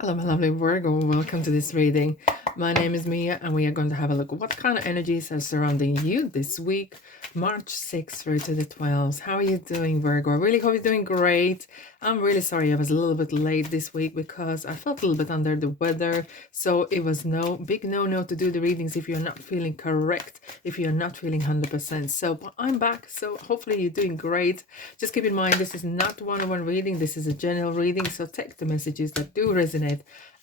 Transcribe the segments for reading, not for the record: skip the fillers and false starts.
Hello, my lovely Virgo. Welcome to this reading. My name is Mia, and we are going to have a look at what kind of energies are surrounding you this week, March 6th through to the 12th. How are you doing, Virgo? I really hope you're doing great. I'm really sorry I was a little bit late this week because I felt a little bit under the weather. So it was big no to do the readings if you're not feeling correct, if you're not feeling 100%. So but I'm back, so hopefully you're doing great. Just keep in mind, this is not one-on-one reading. This is a general reading. So take the messages that do resonate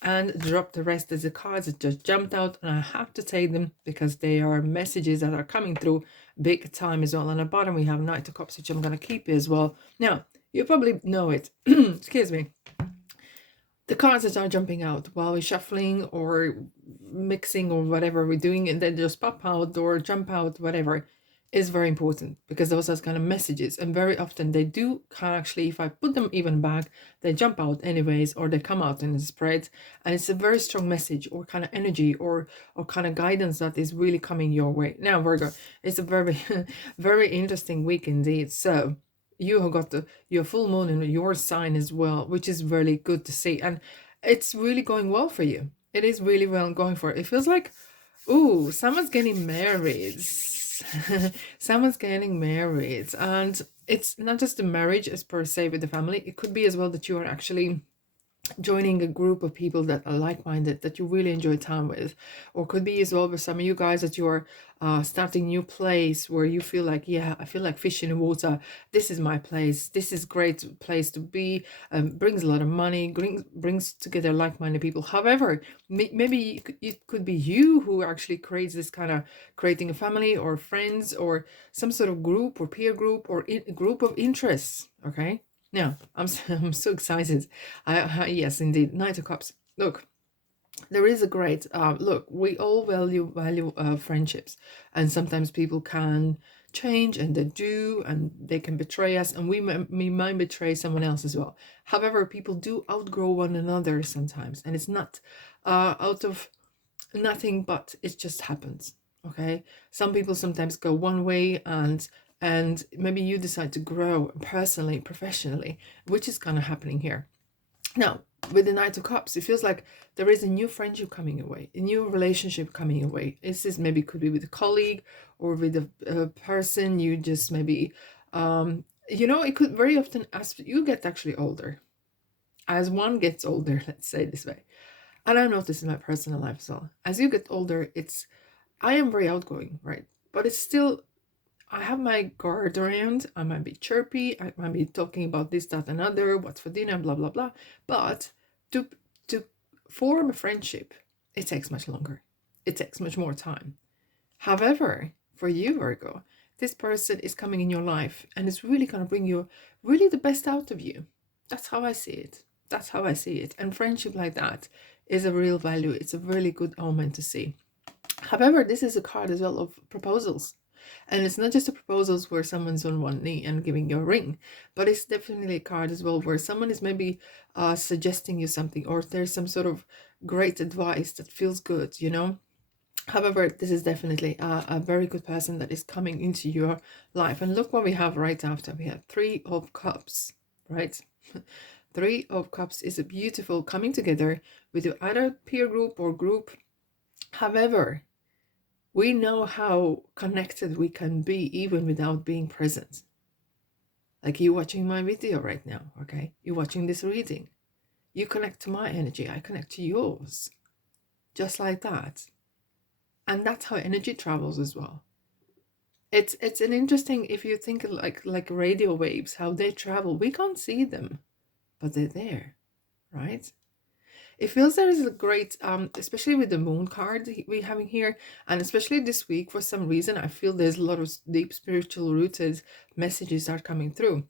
and drop the rest as the cards that just jumped out, and I have to take them because they are messages that are coming through big time as well. On the bottom we have Knight of Cups, which I'm going to keep as well. Now you probably know it. Excuse me. The cards that are jumping out while we're shuffling or mixing or whatever we're doing, and then just pop out or jump out, whatever, is very important because those are kind of messages, and very often they do actually, if I put them even back, they jump out anyways, or they come out in the spread, and it's a very strong message or kind of energy or kind of guidance that is really coming your way. Now, Virgo, it's a very very interesting week indeed. So you have got your full moon in your sign as well, which is really good to see, and it's really going well for you. It is really well going for it. It feels like, ooh, someone's getting married. Someone's getting married, and it's not just a marriage as per se with the family. It could be as well that you are actually joining a group of people that are like-minded, that you really enjoy time with, or could be as well with some of you guys that you're starting new place where you feel like, yeah, I feel like fish in the water. This is my place. This is great place to be. Brings a lot of money, brings together like-minded people. However, maybe it could be you who actually creates this kind of creating a family or friends or some sort of group or peer group or group of interests. Okay. Now, I'm so excited. Yes, indeed. Knight of Cups. Look, there is a great look. We all value friendships, and sometimes people can change, and they do, and they can betray us, and we might betray someone else as well. However, people do outgrow one another sometimes, and it's not out of nothing, but it just happens. Okay, some people sometimes go one way, and maybe you decide to grow personally, professionally, which is kind of happening here. Now, with the Knight of Cups, it feels like there is a new friendship coming away, a new relationship coming away. This is maybe could be with a colleague or with a person you just maybe, it could very often, as you get actually older, as one gets older, let's say this way. And I notice in my personal life as well. As you get older, I am very outgoing, right? But it's still, I have my guard around. I might be chirpy. I might be talking about this, that, and other. What's for dinner? Blah blah blah. But to to form a friendship, it takes much longer. It takes much more time. However, for you, Virgo, this person is coming in your life and it's really going to bring you really the best out of you. That's how I see it. That's how I see it. And friendship like that is a real value. It's a really good omen to see. However, this is a card as well of proposals. And it's not just a proposals where someone's on one knee and giving you a ring, but it's definitely a card as well where someone is maybe suggesting you something, or there's some sort of great advice that feels good, you know? However, this is definitely a very good person that is coming into your life. And look what we have right after. We have Three of Cups, right? Three of Cups is a beautiful coming together with either peer group or group. However, we know how connected we can be even without being present. Like you watching my video right now, okay? You watching this reading. You connect to my energy, I connect to yours. Just like that. And that's how energy travels as well. It's an interesting, if you think like radio waves, how they travel. We can't see them, but they're there, right? It feels there is a great, especially with the moon card we having here, and especially this week, for some reason, I feel there's a lot of deep spiritual rooted messages are coming through.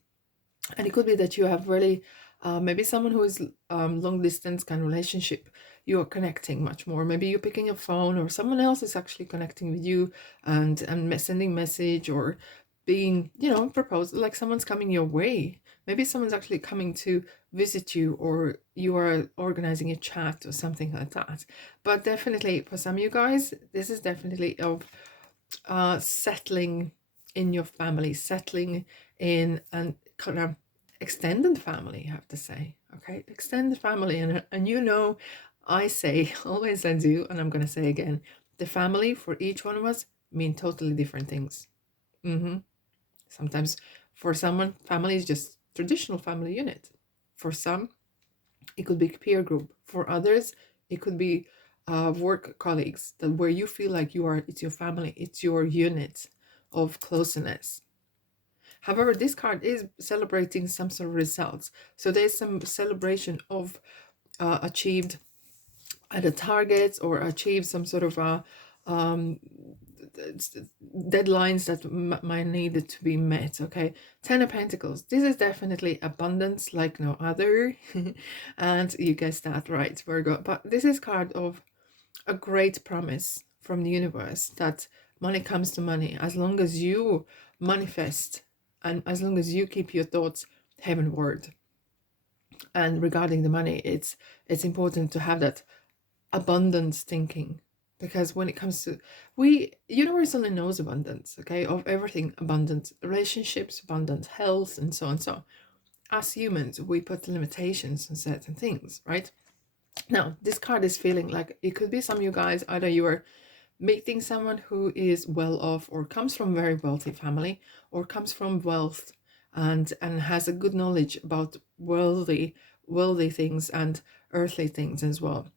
And it could be that you have really, maybe someone who is long distance kind of relationship, you are connecting much more. Maybe you're picking a phone, or someone else is actually connecting with you and sending message, or being, proposed, like someone's coming your way. Maybe someone's actually coming to visit you, or you are organizing a chat or something like that. But definitely for some of you guys, this is definitely of settling in your family, settling in and kind of extended family, I have to say. Okay, extended family. And you know, I say, always I do, and I'm going to say again, the family for each one of us mean totally different things. Sometimes for someone, family is just traditional family unit. For some, it could be peer group. For others, it could be work colleagues, that where you feel like it's your family, it's your unit of closeness. However, this card is celebrating some sort of results. So there's some celebration of achieved either targets or achieved some sort of deadlines that might needed to be met. Okay, 10 of Pentacles, this is definitely abundance like no other. And you guessed that right, Virgo. But this is card of a great promise from the universe that money comes to money as long as you manifest and as long as you keep your thoughts heavenward. And regarding the money, it's important to have that abundance thinking, because when it comes to, we universally knows abundance, okay, of everything, abundant relationships, abundant health, and so on. So as humans, we put limitations on certain things, right? Now this card is feeling like it could be some of you guys, either you are meeting someone who is well off or comes from a very wealthy family or comes from wealth and has a good knowledge about worldly things and earthly things as well.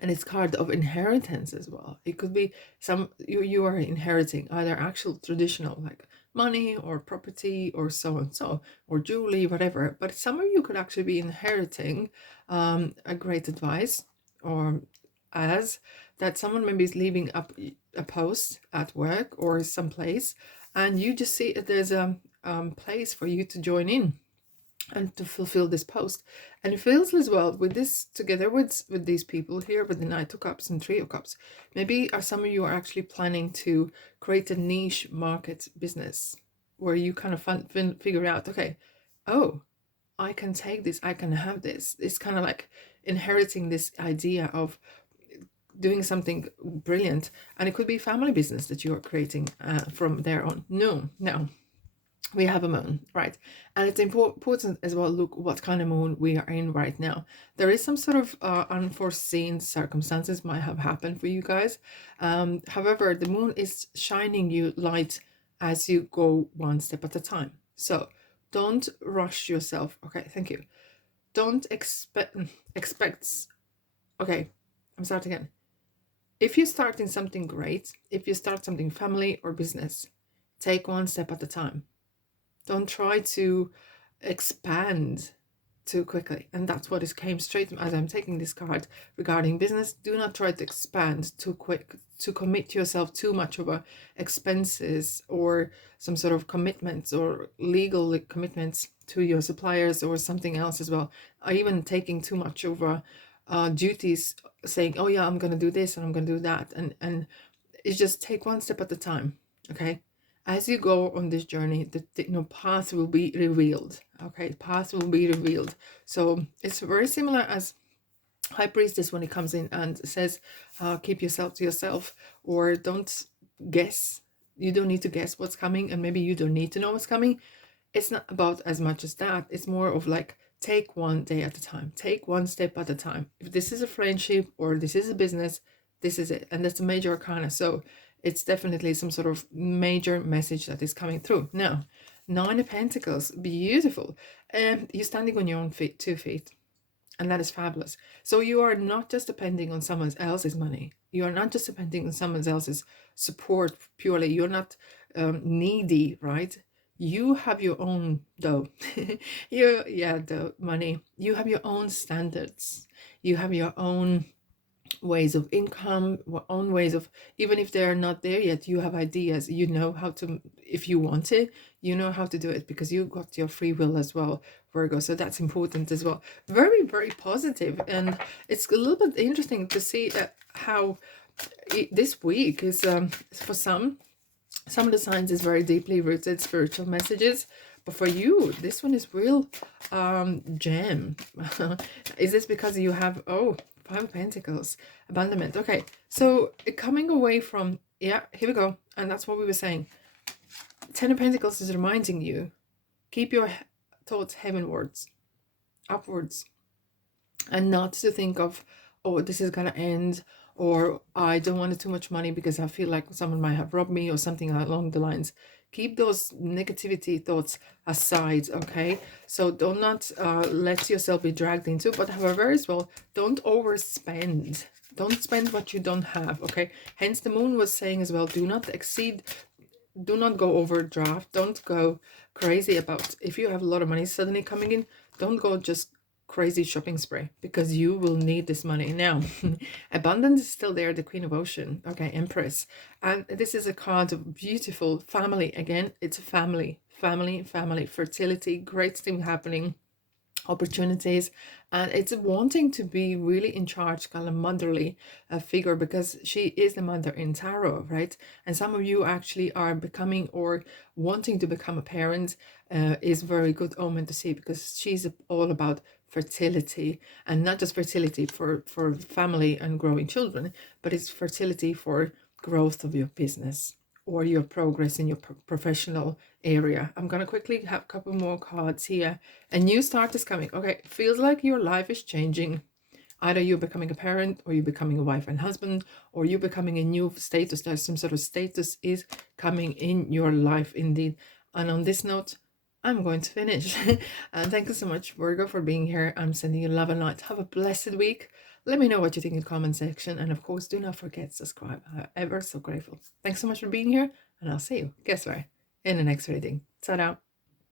And it's card of inheritance as well. It could be some you are inheriting either actual traditional like money or property or so and so, or jewelry, whatever. But some of you could actually be inheriting a great advice, or as that someone maybe is leaving up a post at work or someplace, and you just see there's a place for you to join in and to fulfill this post. And it feels as well with this, together with these people here, with the Knight of Cups and Three of Cups, maybe some of you are actually planning to create a niche market business where you kind of figure out, okay, oh, I can take this, I can have this. It's kind of like inheriting this idea of doing something brilliant. And it could be family business that you are creating from there on. No, we have a moon, right? And it's important as well, look what kind of moon we are in right now. There is some sort of unforeseen circumstances might have happened for you guys. However, the moon is shining you light as you go one step at a time. So don't rush yourself. Okay, thank you. Don't expect okay, I'm starting again. If you're starting something great, if you start something family or business, take one step at a time. Don't try to expand too quickly. And that's what it came straight as I'm taking this card regarding business. Do not try to expand too quick, to commit yourself too much over expenses or some sort of commitments or legal commitments to your suppliers or something else as well. Or even taking too much over duties, saying, oh yeah, I'm going to do this and I'm going to do that. And it's just take one step at a time, okay? As you go on this journey, the path will be revealed. Okay, path will be revealed. So it's very similar as High Priestess when it comes in and says, keep yourself to yourself, or don't guess. You don't need to guess what's coming, and maybe you don't need to know what's coming. It's not about as much as that. It's more of like, take one day at a time. Take one step at a time. If this is a friendship or this is a business, this is it. And that's a major arcana. So it's definitely some sort of major message that is coming through. Now, Nine of Pentacles, beautiful. You're standing on your own feet, 2 feet. And that is fabulous. So you are not just depending on someone else's money. You are not just depending on someone else's support purely. You're not needy, right? You have your own dough. The money. You have your own standards. You have your own ways of income, own ways of, even if they're not there yet, you have ideas, you know how to, if you want it, you know how to do it because you got your free will as well, Virgo. So that's important as well. Very, very positive. And it's a little bit interesting to see how this week is for some of the signs is very deeply rooted spiritual messages. But for you, this one is real gem. Is this because you have, oh, Five of Pentacles, abandonment. Okay, so coming away from, yeah, here we go. And that's what we were saying. Ten of Pentacles is reminding you, keep your thoughts heavenwards, upwards. and not to think of, oh, this is gonna end, or I don't want too much money because I feel like someone might have robbed me or something along the lines. Keep those negativity thoughts aside, okay? So do not let yourself be dragged into, but however as well, don't overspend. Don't spend what you don't have, okay? Hence the moon was saying as well, do not exceed, do not go overdraft, don't go crazy about, if you have a lot of money suddenly coming in, don't go just crazy shopping spree, because you will need this money now. Abundance is still there, the Queen of Ocean, okay, Empress. And this is a card of beautiful family. Again, it's family, family, fertility, great thing happening, opportunities, and it's wanting to be really in charge, kind of motherly figure, because she is the mother in tarot, right? And some of you actually are becoming or wanting to become a parent, is very good omen to see, because she's all about fertility, and not just fertility for family and growing children, but it's fertility for growth of your business or your progress in your professional area. I'm gonna quickly have a couple more cards here. A new start is coming. Okay, feels like your life is changing. Either you're becoming a parent, or you're becoming a wife and husband, or you're becoming a new status. There's some sort of status is coming in your life indeed. And on this note, I'm going to finish. And thank you so much, Virgo, for being here. I'm sending you love and light. Have a blessed week. Let me know what you think in the comment section. And of course, do not forget to subscribe. I'm ever so grateful. Thanks so much for being here. And I'll see you, guess where? In the next reading. Ta-da.